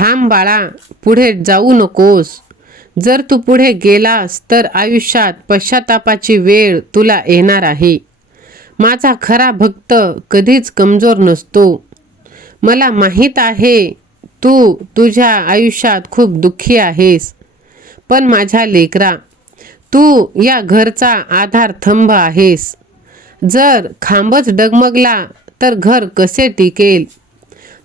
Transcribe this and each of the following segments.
थांब बाळा, पुढे जाऊ नकोस. जर तू पुढे गेलास तर आयुष्यात पश्चातापाची वेळ तुला येणार आहे. माझा खरा भक्त कधीच कमजोर नसतो. मला माहीत आहे तू तुझ्या आयुष्यात खूप दुःखी आहेस, पण माझ्या लेकरा, तू या घरचा आधारस्तंभ आहेस. जर खांबच डगमगला तर घर कसे टिकेल?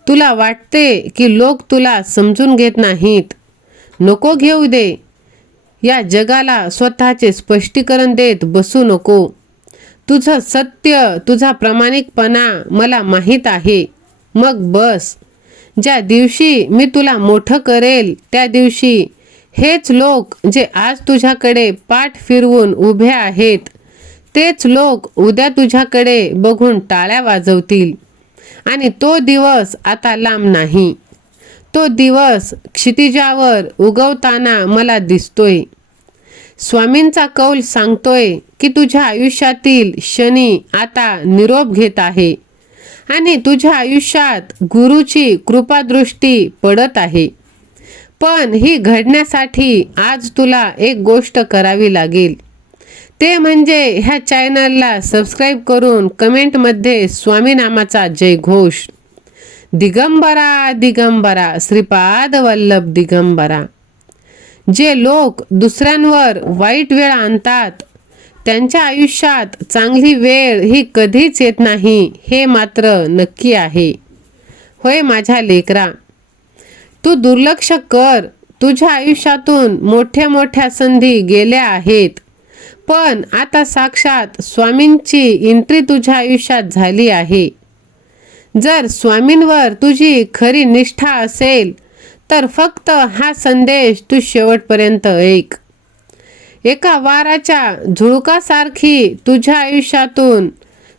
तुला वाटते की लोक तुला समजून घेत नाहीत. नको घेऊ दे. या जगाला स्वतःचे स्पष्टीकरण देत बसू नको. तुझं सत्य, तुझा प्रामाणिकपणा मला माहीत आहे. मग बस. ज्या दिवशी मी तुला मोठं करेल त्या दिवशी हेच लोक जे आज तुझ्याकडे पाठ फिरवून उभे आहेत, तेच लोक उद्या तुझ्याकडे बघून टाळ्या वाजवतील. आणि तो दिवस आता लांब नाही. तो दिवस क्षितिजावर उगवताना मला दिसतोय. स्वामींचा कौल सांगतोय की तुझ्या आयुष्यातील शनी आता निरोप घेत आहे आणि तुझ्या आयुष्यात गुरुची कृपादृष्टी पडत आहे. पण ही घडण्यासाठी आज तुला एक गोष्ट करावी लागेल. ते म्हणजे ह्या चॅनलला सबस्क्राईब करून कमेंटमध्ये स्वामी नामाचा जयघोष. दिगंबरा दिगंबरा श्रीपाद वल्लभ दिगंबरा. जे लोक दुसऱ्यांवर वाईट वेळ आणतात त्यांच्या आयुष्यात चांगली वेळ ही कधीच येत नाही, हे मात्र नक्की आहे. होय माझ्या लेकरा, तू दुर्लक्ष कर. तुझ्या आयुष्यातून मोठ्या मोठ्या संधी गेल्या आहेत, पण आता साक्षात स्वामींची एंट्री तुझ्या आयुष्यात झाली आहे. जर स्वामींवर तुझी खरी निष्ठा असेल तर फक्त हा संदेश तू शेवटपर्यंत ऐक. एका वाराच्या झुळकासारखी तुझ्या आयुष्यातून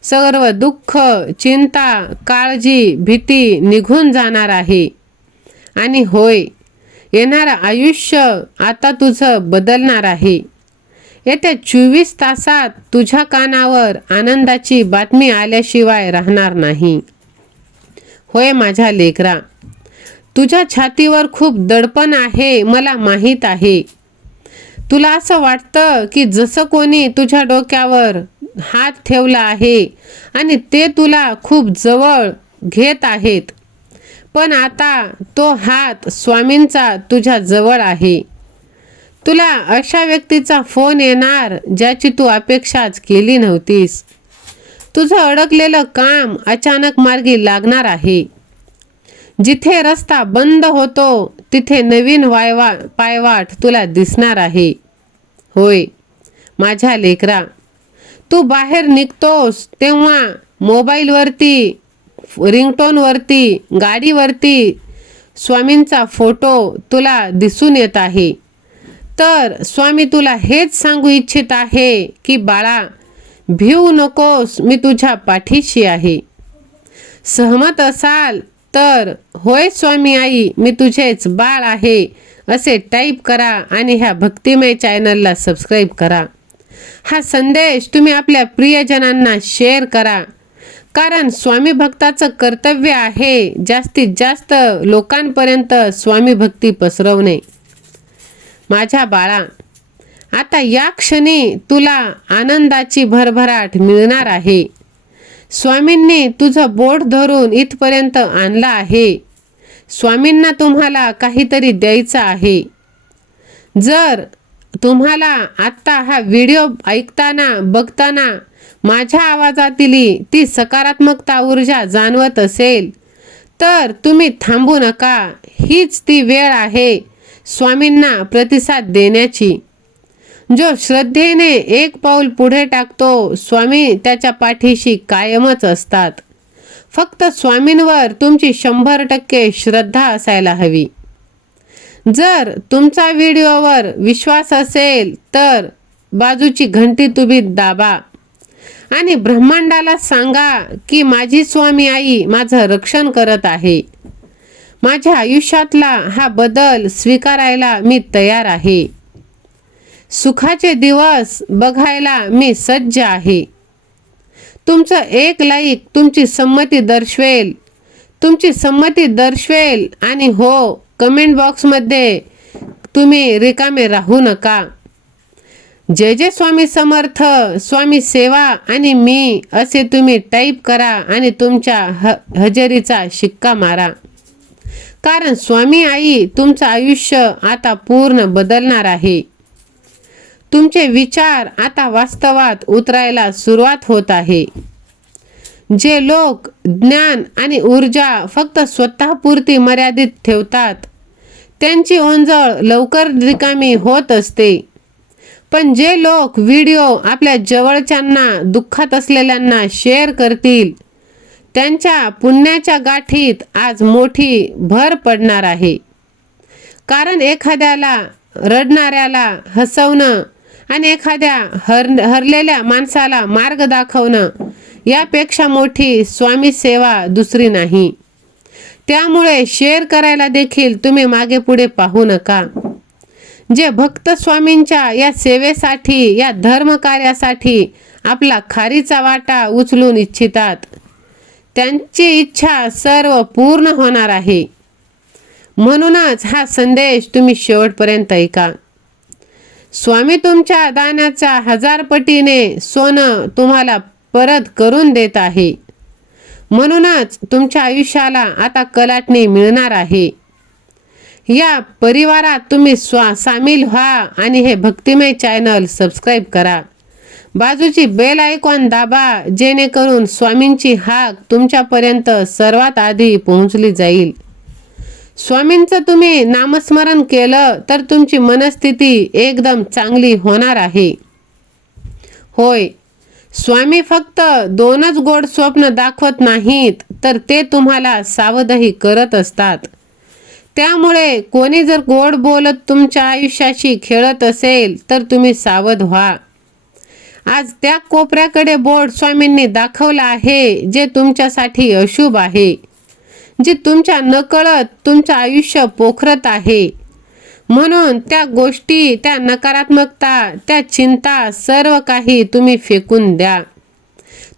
सर्व दुःख, चिंता, काळजी, भीती निघून जाणार आहे. आणि होय, येणारं आयुष्य आता तुझं बदलणार आहे. येत्या 24 तासात तुझ्या कानावर आनंदाची बातमी आल्याशिवाय राहणार नाही. होय माझ्या लेकरा, तुझ्या छातीवर खूप दडपण आहे, मला माहीत आहे. तुला असं वाटतं की जसं कोणी तुझ्या डोक्यावर हात ठेवला आहे आणि ते तुला खूप जवळ घेत आहेत. पण आता तो हात स्वामींचा तुझ्या जवळ आहे. तुला अशा व्यक्तीचा फोन येणार ज्याची तू अपेक्षाच केली नव्हतीस. तुझं अडकलेलं काम अचानक मार्गी लागणार आहे. जिथे रस्ता बंद होतो तिथे नवीन पायवाट तुला दिसणार आहे. होय माझ्या लेकरा, तू बाहेर निघतोस तेव्हा मोबाईलवरती, रिंगटोनवरती, गाडीवरती स्वामींचा फोटो तुला दिसून येत आहे. तर स्वामी तुला हेच सांगू इच्छित आहे की बाळा, भिवू नकोस, मी तुझ्या पाठीशी आहे. सहमत असाल तर होय स्वामी आई, मी तुझेच बाळ आहे असे टाईप करा आणि ह्या भक्तिमय चॅनलला सबस्क्राईब करा. हा संदेश तुम्ही आपल्या प्रियजनांना शेअर करा, कारण स्वामी भक्ताचं कर्तव्य आहे जास्तीत जास्त लोकांपर्यंत स्वामी भक्ती पसरवणे. माझ्या बाळा, आता या क्षणी तुला आनंदाची भरभराट मिळणार आहे. स्वामींनी तुझं बोट धरून इथपर्यंत आणलं आहे. स्वामींना तुम्हाला काहीतरी द्यायचं आहे. जर तुम्हाला आत्ता हा व्हिडिओ ऐकताना, बघताना माझ्या आवाजातील ती सकारात्मकता ऊर्जा जाणवत असेल तर तुम्ही थांबू नका. हीच ती वेळ आहे स्वामींना प्रतिसाद देण्याची. जो श्रद्धेने एक पाऊल पुढे टाकतो, स्वामी त्याच्या पाठीशी कायमच असतात. फक्त स्वामींवर तुमची 100% श्रद्धा असायला हवी. जर तुमचा व्हिडिओवर विश्वास असेल तर बाजूची घंटी तुम्ही दाबा आणि ब्रह्मांडाला सांगा की माझी स्वामी आई माझं रक्षण करत आहे. माझ्या आयुष्यातला हा बदल स्वीकारायला मी तयार आहे. सुखाचे दिवस बघायला मी सज्ज आहे. तुमचं एक लाईक तुमची संमती दर्शवेल आणि हो, कमेंट बॉक्समध्ये तुम्ही रिकामे राहू नका. जय जय स्वामी समर्थ, स्वामी सेवा आणि मी असे तुम्ही टाईप करा आणि तुमच्या हजेरीचा शिक्का मारा. कारण स्वामी आई तुमचं आयुष्य आता पूर्ण बदलणार आहे. तुमचे विचार आता वास्तवात उतरायला सुरुवात होत आहे. जे लोक ज्ञान आणि ऊर्जा फक्त स्वतःपुरती मर्यादित ठेवतात त्यांची ओंजळ लवकर रिकामी होत असते. पण जे लोक व्हिडिओ आपल्या जवळच्यांना, दुःखात असलेल्यांना शेअर करतील त्यांच्या पुण्याच्या गाठीत आज मोठी भर पडणार आहे. कारण एखाद्याला रडणाऱ्याला हसवणं आणि एखाद्या हरलेल्या माणसाला मार्ग दाखवणं यापेक्षा मोठी स्वामी सेवा दुसरी नाही. त्यामुळे शेअर करायला देखील तुम्ही मागे पुढे पाहू नका. जे भक्त स्वामींच्या या सेवेसाठी, या धर्मकार्यासाठी आपला खारीचा वाटा उचलून इच्छितात त्यांची इच्छा सर्व पूर्ण होणार आहे. म्हणूनच हा संदेश तुम्ही शेवटपर्यंत ऐका. स्वामी तुमच्या दानाचा 1000 पटीने सोनं तुम्हाला परत करून देत आहे. म्हणूनच तुमच्या आयुष्याला आता कलाटणी मिळणार आहे. या परिवारात तुम्ही सामील व्हा आणि हे भक्तिमय चॅनल सबस्क्राईब करा. बाजूची बेल आयकॉन दाबा जेणेकरून स्वामींची हाक तुमच्यापर्यंत सर्वात आधी पोहोचली जाईल. स्वामींचं तुम्ही नामस्मरण केलं तर तुमची मनस्थिती एकदम चांगली होणार आहे. होय, स्वामी फक्त 2च गोड स्वप्न दाखवत नाहीत तर ते तुम्हाला सावधही करत असतात. त्यामुळे कोणी जर गोड बोलत तुमच्या आयुष्याशी खेळत असेल तर तुम्ही सावध व्हा. आज त्या कोपऱ्याकडे बोर्ड स्वामींनी दाखवला आहे जे तुमच्यासाठी अशुभ आहे, जे तुमच्या नकळत तुमचं आयुष्य पोखरत आहे. म्हणून त्या गोष्टी, त्या नकारात्मकता, त्या चिंता सर्व काही तुम्ही फेकून द्या.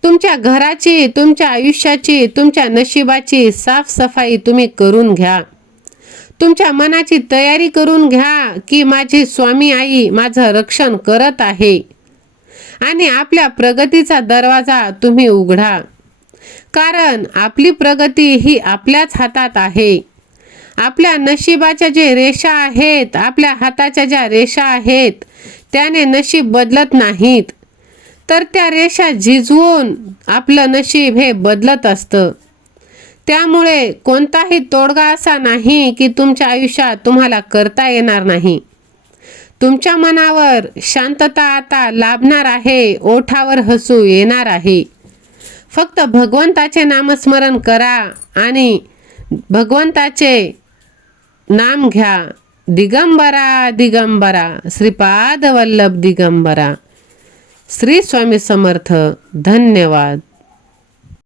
तुमच्या घराची, तुमच्या आयुष्याची, तुमच्या नशिबाची साफसफाई तुम्ही करून घ्या. तुमच्या मनाची तयारी करून घ्या की माझी स्वामी आई माझं रक्षण करत आहे. आणि आपल्या प्रगतीचा दरवाजा तुम्ही उघडा. कारण आपली प्रगती ही आपल्याच हातात आहे. आपल्या नशिबाच्या जे रेषा आहेत, आपल्या हाताच्या ज्या रेषा आहेत त्याने नशीब बदलत नाहीत, तर त्या रेषा झिजवून आपलं नशीब हे बदलत असतं. त्यामुळे कोणताही तोडगा असा नाही की तुमच्या आयुष्यात तुम्हाला करता येणार नाही. तुमच्या मनावर शांतता आता लाभणार आहे, ओठावर हसू येणार आहे. फक्त भगवंताचे नामस्मरण करा आणि भगवंताचे नाम घ्या. दिगंबरा दिगंबरा, श्रीपाद वल्लभ दिगंबरा. श्री स्वामी समर्थ. धन्यवाद.